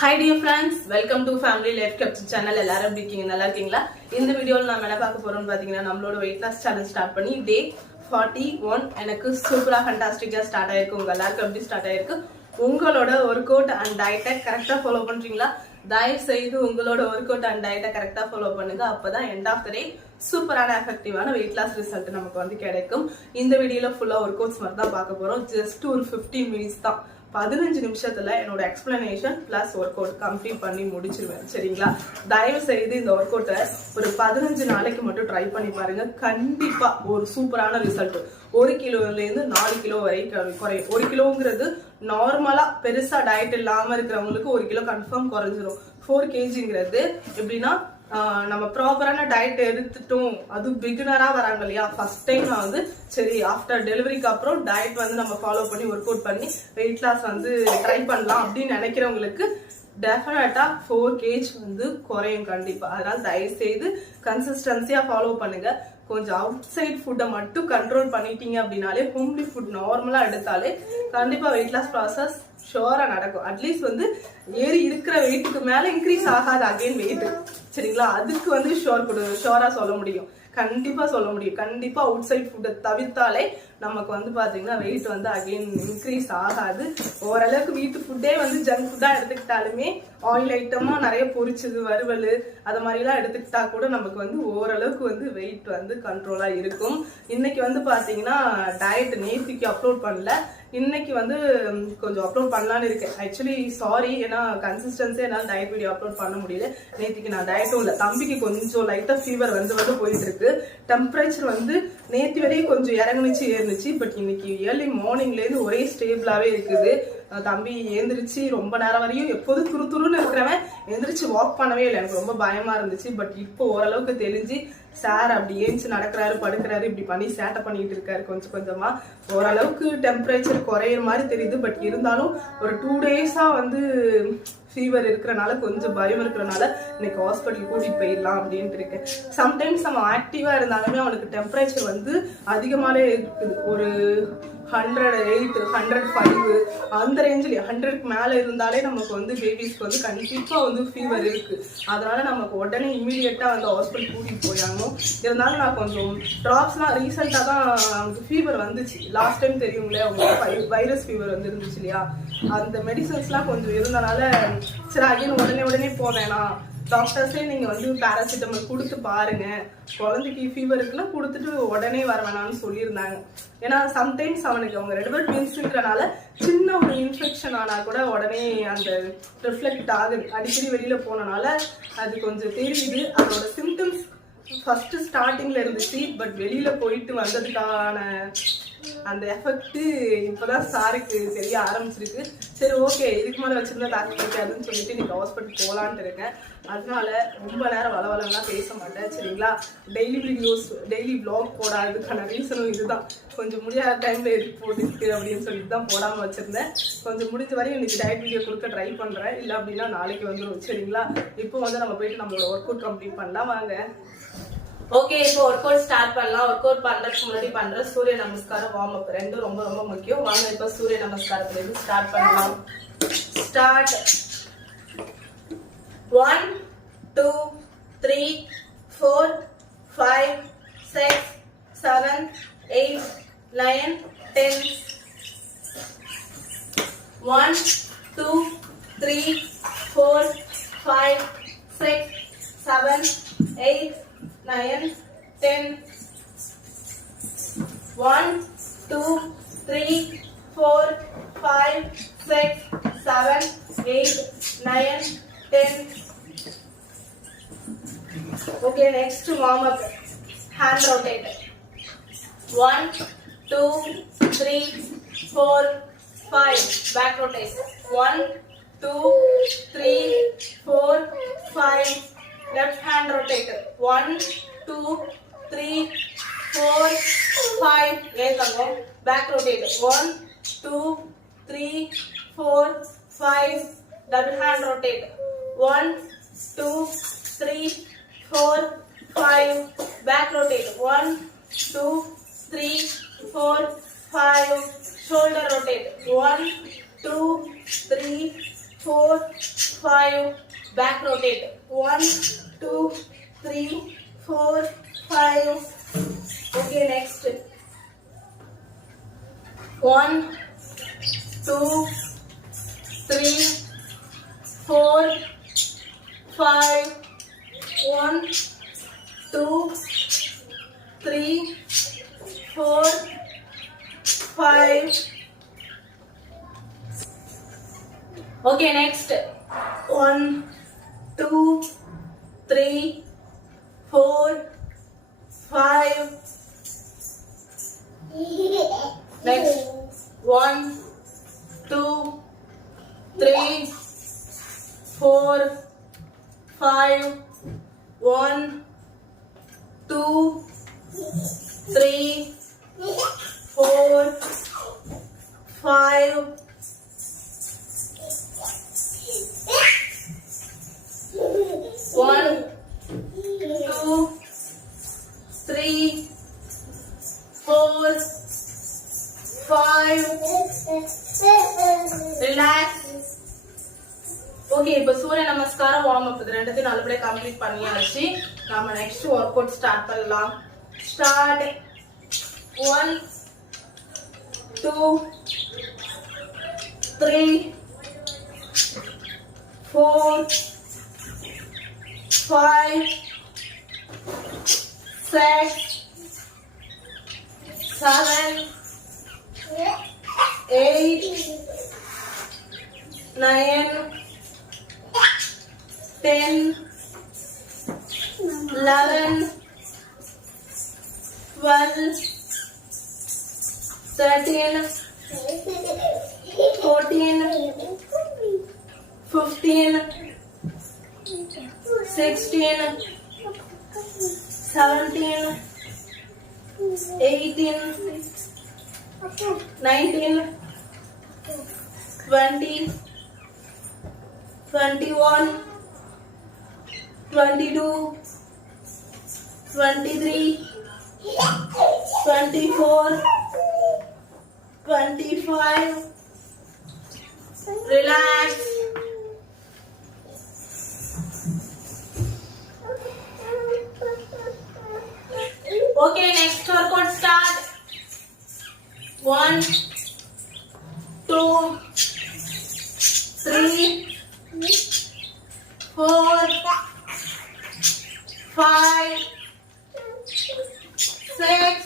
Hi dear friends, welcome to Family Life Club channel. எல்லாரும் எப்படி இருக்கீங்க? நல்லா இருக்கீங்களா? இந்த வீடியோல நாம என்ன பார்க்க போறோம்னு பாத்தீங்கன்னா நம்மளோட weight loss challenge ஸ்டார்ட் பண்ணி day 41 எனக்கு சூப்பரா ஃபண்டாஸ்டிக்கா ஸ்டார்ட் ஆயிருக்கு. உங்க எல்லாருக்கும் எப்படி ஸ்டார்ட் ஆயிருக்கு? உங்களோட ஒர்க் அவுட் அண்ட் டயட்டை கரெக்டா ஃபாலோ பண்றீங்களா? தயவு செய்து உங்களோட ஒர்க் அவுட் அண்ட் டயட்டை கரெக்டா ஃபாலோ பண்ணுங்க. அப்பதான் எண்ட் ஆஃப் த டே சூப்பரான எஃபெக்டிவான வெயிட் லாஸ் ரிசல்ட் நமக்கு வந்து கிடைக்கும். இந்த வீடியோல ஃபுல்லா ஒர்க் அவுட்ஸ் மட்டும் தான் பார்க்க போறோம். ஜஸ்ட் ஒரு 15 மினிட்ஸ் தான், 15 நிமிஷத்துல என்னோட explanation plus work out complete பண்ணி முடிச்சிருவேன். சரிங்களா? தயவு செய்து இந்த ஒர்க் அவுட்டை ஒரு 15 நாளைக்கு மட்டும் ட்ரை பண்ணி பாருங்க. கண்டிப்பா ஒரு சூப்பரான ரிசல்ட். 1 கிலோல இருந்து 4 கிலோ வரைக்கும் குறையும். 1 கிலோங்கிறது நார்மலா பெருசா டயட் இல்லாம இருக்கிறவங்களுக்கு 1 கிலோ கன்ஃபார்ம் குறைஞ்சிரும். 4 கேஜிங்கிறது எப்படின்னா நம்ம ப்ராப்பரான டயட் எடுத்துட்டோம், அது பிகினரா வராங்க இல்லையா, ஃபர்ஸ்ட் டைம் நான் வந்து சரி ஆஃப்டர் டெலிவரிக்கு அப்புறம் டயட் வந்து நம்ம ஃபாலோ பண்ணி ஒர்க் அவுட் பண்ணி வெயிட் லாஸ் வந்து ட்ரை பண்ணலாம் அப்படின்னு நினைக்கிறவங்களுக்கு டெஃபினட்டா 4 கேஜ் வந்து குறையும் கண்டிப்பா. அதனால தயவு செய்து கன்சிஸ்டன்சியா ஃபாலோ பண்ணுங்க. கொஞ்சம் அவுட் சைட் ஃபுட்டை மட்டும் கண்ட்ரோல் பண்ணிட்டீங்க அப்படின்னாலே, ஹோம்லி ஃபுட் நார்மலா எடுத்தாலே கண்டிப்பா வெயிட் லாஸ் ப்ராசஸ் ஷோரா நடக்கும். அட்லீஸ்ட் வந்து ஏறி இருக்கிற வெயிட்டுக்கு மேல இன்க்ரீஸ் ஆகாது அகைன் வெயிட். சரிங்களா? அதுக்கு வந்து ஷோரா சொல்ல முடியும், கண்டிப்பா சொல்ல முடியும். கண்டிப்பா அவுட் சைட் ஃபுட்டை தவிர்த்தாலே நமக்கு வந்து பாத்தீங்கன்னா வெயிட் வந்து அகைன் இன்க்ரீஸ் ஆகாது. ஓரளவுக்கு வீட்டு ஃபுட்டே வந்து ஜங்க் ஃபுட்டா எடுத்துக்கிட்டாலுமே ஆயில் ஐட்டமா நிறைய பொரிச்சது வறுவல் அது மாதிரி எல்லாம் எடுத்துக்கிட்டா கூட நமக்கு வந்து ஓரளவுக்கு வந்து வெயிட் வந்து கண்ட்ரோலா இருக்கும். இன்னைக்கு வந்து பாத்தீங்கன்னா டயட் நேத்திக்கு அப்லோட் பண்ணல, இன்னைக்கு வந்து கொஞ்சம் அப்லோட் பண்ணலான்னு இருக்கேன். ஆக்சுவலி சாரி, ஏன்னா கன்சிஸ்டன்ஸே என்னால் டயட் வீடியோ அப்லோட் பண்ண முடியல. நேத்திக்கு நான் டயட்டும் இல்லை, தம்பிக்கு கொஞ்சம் லைட்டா ஃபீவர் வந்து போயிட்டு இருக்கு. டெம்பரேச்சர் வந்து நேற்று வரையும் கொஞ்சம் இறங்குனுச்சு ஏறுனுச்சு, பட் இன்னைக்கு ஏர்லி மார்னிங்ல இருந்து ஒரே ஸ்டேபிளாவே இருக்குது. தம்பி ஏந்திரிச்சு ரொம்ப நேரம் வரையும் எப்போதும் துருன்னு இருக்கிறவன் எந்திரிச்சு வாக் பண்ணவே இல்லை. எனக்கு ரொம்ப பயமா இருந்துச்சு. பட் இப்போ ஓரளவுக்கு தெரிஞ்சு சார் அப்படி ஏஞ்சி நடக்கிறாரு, படுக்கிறாரு, இப்படி பண்ணி சேட்டை பண்ணிட்டு இருக்காரு. கொஞ்சம் கொஞ்சமா ஓரளவுக்கு டெம்பரேச்சர் குறையிற மாதிரி தெரியுது. பட் இருந்தாலும் ஒரு 2 டேஸா வந்து ஃபீவர் இருக்கிறனால கொஞ்சம் பயம் இருக்கிறனால இன்னைக்கு ஹாஸ்பிட்டல் கூட்டிட்டு போயிடலாம் அப்படின்ட்டு இருக்கேன். சம்டைம்ஸ் நம்ம ஆக்டிவா இருந்தாலுமே அவனுக்கு டெம்பரேச்சர் வந்து அதிகமாவே இருக்குது. ஒரு 108, 105 அந்த ரேஞ்சில் 100க்கு மேல இருந்தாலே நமக்கு வந்து பேபிஸ்க்கு வந்து கண்டிப்பா வந்து ஃபீவர் இருக்கு. அதனால நமக்கு உடனே இமீடியட்டா வந்து ஹாஸ்பிட்டல் கூட்டிட்டு போயாகணும். இருந்தாலும் நான் கொஞ்சம் ட்ராப்ஸ்லாம் ரீசெண்டா தான் அவங்களுக்கு ஃபீவர் வந்துச்சு. லாஸ்ட் டைம் தெரியுங்களே அவங்களுக்கு வைரஸ் ஃபீவர் வந்து இருந்துச்சு இல்லையா, அந்த மெடிசன்ஸ்லாம் கொஞ்சம் இருந்தனால சரி அகைன் உடனே போவேனா, டாக்டர்ஸே நீங்க வந்து பேராசிட்டமால் கொடுத்து பாருங்க, குழந்தைக்கு ஃபீவர் இருக்குல்ல கொடுத்துட்டு உடனே வர வேணாம்னு சொல்லியிருந்தாங்க. ஏன்னா சம்டைம்ஸ் அவனுக்கு அவங்க 2 பேர் ட்வின்ஸ்ன்றனால சின்ன ஒரு இன்ஃபெக்ஷன் ஆனா கூட உடனே அந்த ரிஃப்ளெக்ட் ஆகுது. அடிக்கடி வெளியில போனனால அது கொஞ்சம் தெரியுது. அதோட சிம்டம்ஸ் ஃபர்ஸ்ட் ஸ்டார்டிங்ல இருந்துச்சு, பட் வெளியில போயிட்டு வந்ததுக்கான அந்த எஃபெக்ட் இப்பதான் சாருக்கு தெரிய ஆரம்பிச்சிருக்கு. சரி ஓகே, இதுக்கு மேலே வச்சிருந்தா தாக்கு கிடைக்காதுன்னு சொல்லிட்டு இன்னைக்கு ஹாஸ்பிட்டல் போகலான்ட்டு இருக்கேன். அதனால ரொம்ப நேரம் வளவலம்லாம் பேச மாட்டேன். சரிங்களா? டெய்லி வீடியோஸ் டெய்லி வ்ளாக் போடாததுக்கான ரீசனும் இதுதான். கொஞ்சம் முடியாத டைம்ல எதுக்கு போட்டுருக்கு அப்படின்னு சொல்லிட்டு தான் போடாம வச்சிருந்தேன். கொஞ்சம் முடிஞ்ச வரையும் இன்னைக்கு டயட் வீடியோ கொடுக்க ட்ரை பண்றேன். இல்லை அப்படின்னா நாளைக்கு வந்துடும். சரிங்களா? இப்போ வந்து நம்ம போயிட்டு நம்மளோட ஒர்க் அவுட் கம்ப்ளீட் பண்ணலாம் வாங்க. ஓகே, இப்போ ஒர்க் அவுட் ஸ்டார்ட் பண்ணலாம். ஒர்க் அவுட் பண்றதுக்கு முன்னாடி பண்ற சூரிய நமஸ்காரம் வார்ம் அப் ரெண்டும் ரொம்ப ரொம்ப முக்கியம். வாங்க இப்போ சூரிய நமஸ்காரத்துல இருந்து ஸ்டார்ட் பண்ணலாம். ஸ்டார்ட். 1 2 3 4 5 6 7 8 9 10. 1 2 3 4 5 6 7 8 9 10. 1 2 3 4 5 6 7 8 9 10. Okay, next warm up. Hand rotate. 1 2 3 4 5. Back rotate. 1 2 3 4 5. Left hand rotate. 1 2 3 4 5. Back rotate. 1 2 3 4 5. Double hand rotate. 1 2 3 4 5. Back rotate. 1 2 3 4 5. Shoulder rotate. 1 2 3 4 5. Back rotate. 1, 2, 3, 4, 5. Okay, next. 1, 2, 3, 4, 5. 1, 2, 3, 4, 5. Okay, next. 1, 2, 3, 4, 5. Next. 1, 2, 3, 4, 5. 1, 2, 3, 4, 5. One, 2, 3, 4, 5. Relax. Okay, இப்போ சூரிய நமஸ்காரம் வார்ம் அப் இது ரெண்டுத்தையும் நல்லபடியா கம்ப்ளீட் பண்ணியாச்சு. நாம நெக்ஸ்ட் வொர்க் அவுட் ஸ்டார்ட் பண்ணலாம். ஸ்டார்ட். 1, 2, 3, 4, 5, 6, 7, 8, 9, 10, 11, 12, 13, 14, 15, 16, 17, 18, 19, 20, 21, 22, 23, 24, 25. Relax. Okay, next workout start. 1, 2, 3, 4, 5, 6,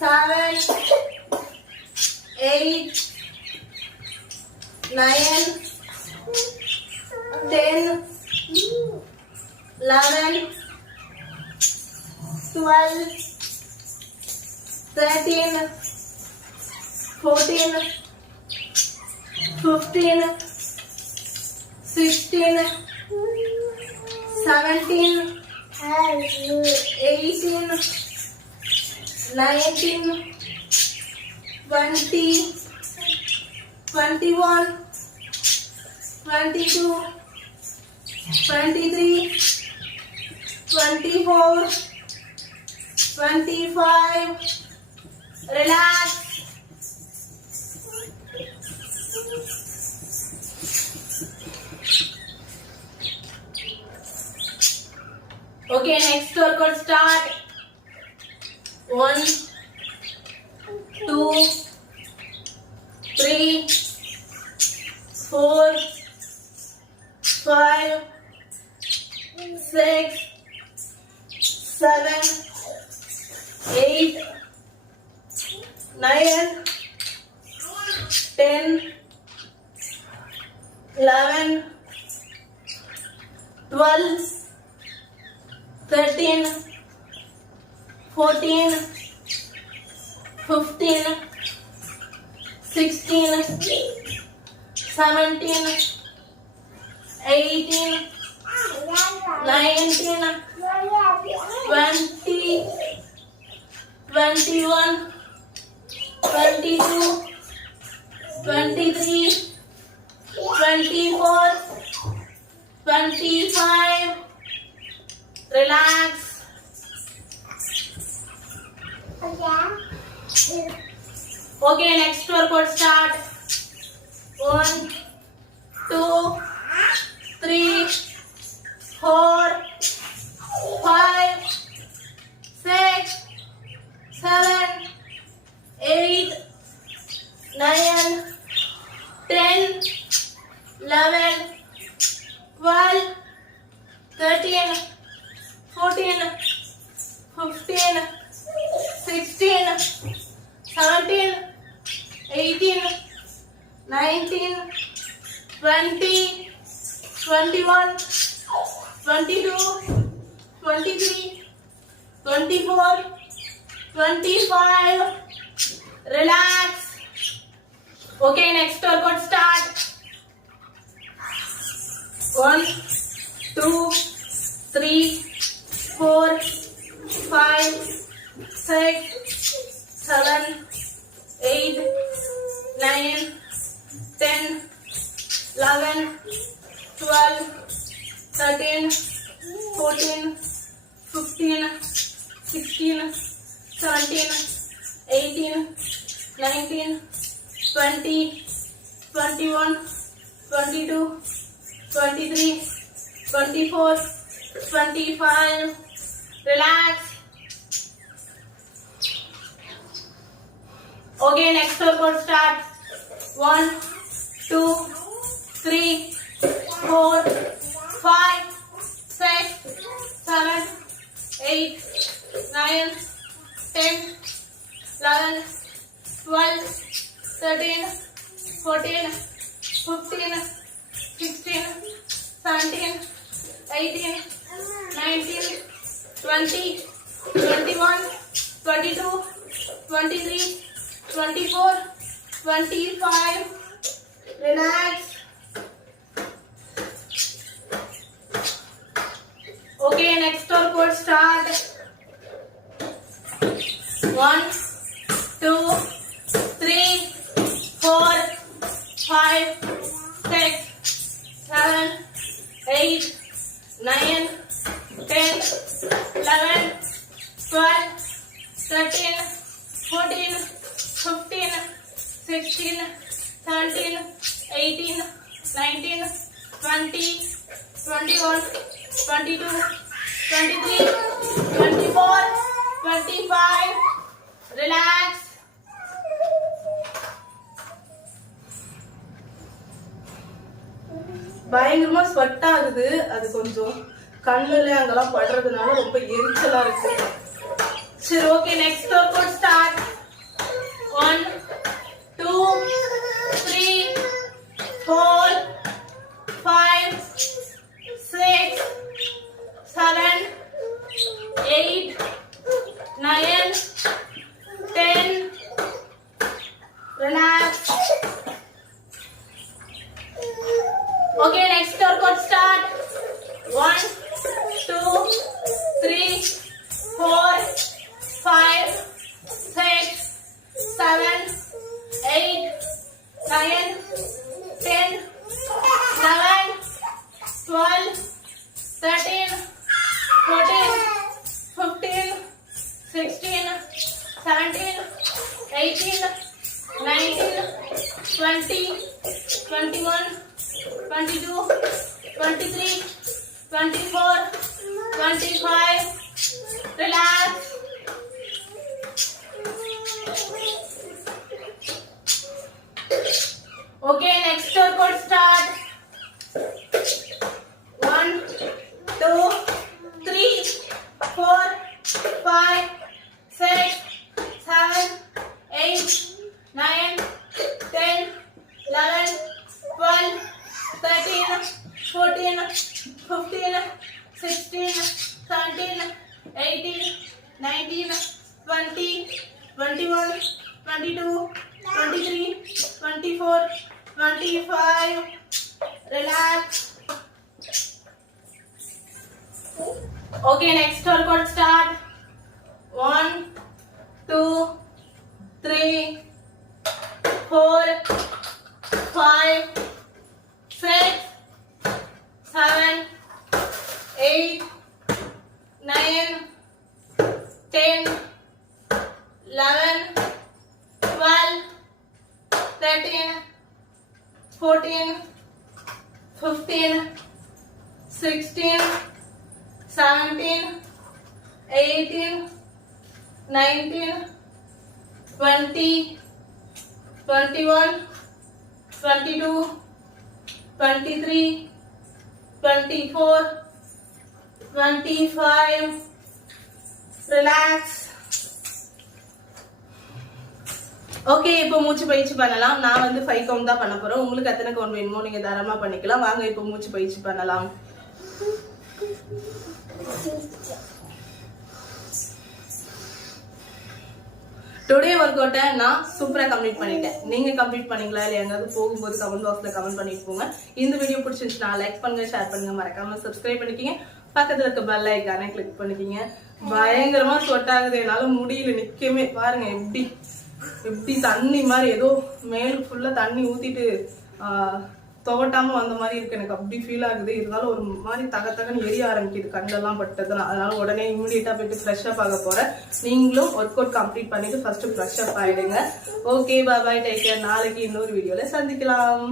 7, 8, 9, 10, 11, 12, 13, 14, 15, 16, 17, 18, 19, 20, 21, 22, 23, 24, 25. Relax. Okay, next workout start. 1, 2, 3, 4, 5, 6, 7, 8, 9, 10, 11, 12, 13, 14, 15, 16, 17, 18, 19, 20, 21, 22, 23, 24, 25. Relax. Okay, next workout start. 1, 2, 11, 12, 13, 14, 15, 16, 17, 18, 19, 20, 21, 22, 23, 24, 25. Relax. Okay, next workout start. 1, 2, 3, 4, 5, 6, 7, 8, 9, 10, 11, 12, 13, 14, 15, 16, 17, 18, 19, 20, 21, 22, 23, 24, 25. Relax. Okay, next workout start. 1, 2, 3, 4, 5, 6, 7, 8, 9, 10, 11, 12, 13, 14, 15, 16, 17, 18, 19, 20, 21, 22, 23, 24, 25. Relax. Okay, next workout start. 1, 2, 3, 4, 5, 6, 7, 8, 9, 10, 11, 12, 13, 14, 15, 16, 17, 18, 19, 20, 21, 22, 23, 24, 25. Relax. பயங்கரமா ஸ்வெட் ஆகுது. அது கொஞ்சம் கண்ணுல அங்கெல்லாம் படுறதுனால ரொம்ப எரிச்சலா இருக்கு. சரி, okay, next work start. 1, 2, 3, 4, 5, 6, 7, 8, 9, 10. Relax. Okay, next workout start. 1, 2, 3, 4, 5, 6, 7, 8, 9, 10, 11, 12, 13, 14, 15, 16, 17, 18, 19, 20, 21, 22, 23, 24, 25. Relax. Okay, next workout start. 1, 2, 3, 4, 5, 6, 7, 8, 9, 10, 11, 12, 13, 14, 15, 16, 17, 18, 19, 20, 21, 22, 23, 24, 25. Relax. Okay, next workout start. 1, 2, 3, 4, 5, 6, 7, 8, 9, 10, 11, 12, 13, 14, 15, 16, 17, 18, 19, 20, 21, 22, 23, 24, 25. Relax. Okay, இப்போ மூச்சு பயிற்சி பண்ணலாம். நான் வந்து 5 கவுண்ட் தான் பண்ண போறேன். உங்களுக்கு எத்தனை கவுண்ட் வேணுமோ நீங்க தாராளமா பண்ணிக்கலாம். வாங்க இப்போ மூச்சு பயிற்சி பண்ணலாம். டுடே ஒர்க் அவுட்டை நான் சூப்பரா கம்ப்ளீட் பண்ணிட்டேன். நீங்க கம்ப்ளீட் பண்ணீங்களா இல்ல எங்காவது போகும்போது கமெண்ட் பாக்ஸ்ல கமெண்ட் பண்ணிட்டு போங்க. இந்த வீடியோ பிடிச்சிருந்துச்சுன்னா லைக் பண்ணுங்க, ஷேர் பண்ணுங்க, மறக்காம சப்ஸ்கிரைப் பண்ணிக்கங்க. பக்கத்துல இருக்க பெல் ஐகானை கிளிக் பண்ணிக்கங்க. பயங்கரமா ஸ்வெட் ஆகுது, என்னால முடியல நிக்கவே. பாருங்க எப்படி தண்ணி மாதிரி ஏதோ மேல் ஃபுல்லா தண்ணி ஊத்திட்டு துவட்டாம வந்த மாதிரி இருக்கு. எனக்கு அப்படி ஃபீல் ஆகுது. இருந்தாலும் ஒரு மாதிரி தகன்னு எரிய ஆரம்பிக்குது கண்ணெல்லாம் பட்டதுன்னா. அதனால உடனே இமீடியட்டா போயிட்டு ஃப்ரெஷ் அப் ஆக போறேன். நீங்களும் ஒர்க் அவுட் கம்ப்ளீட் பண்ணிட்டு ஃபர்ஸ்ட் ஃப்ரெஷ் அப் ஆயிடுங்க. ஓகே, பாய், டேக் கேர். நாளைக்கு இன்னொரு வீடியோல சந்திக்கலாம்.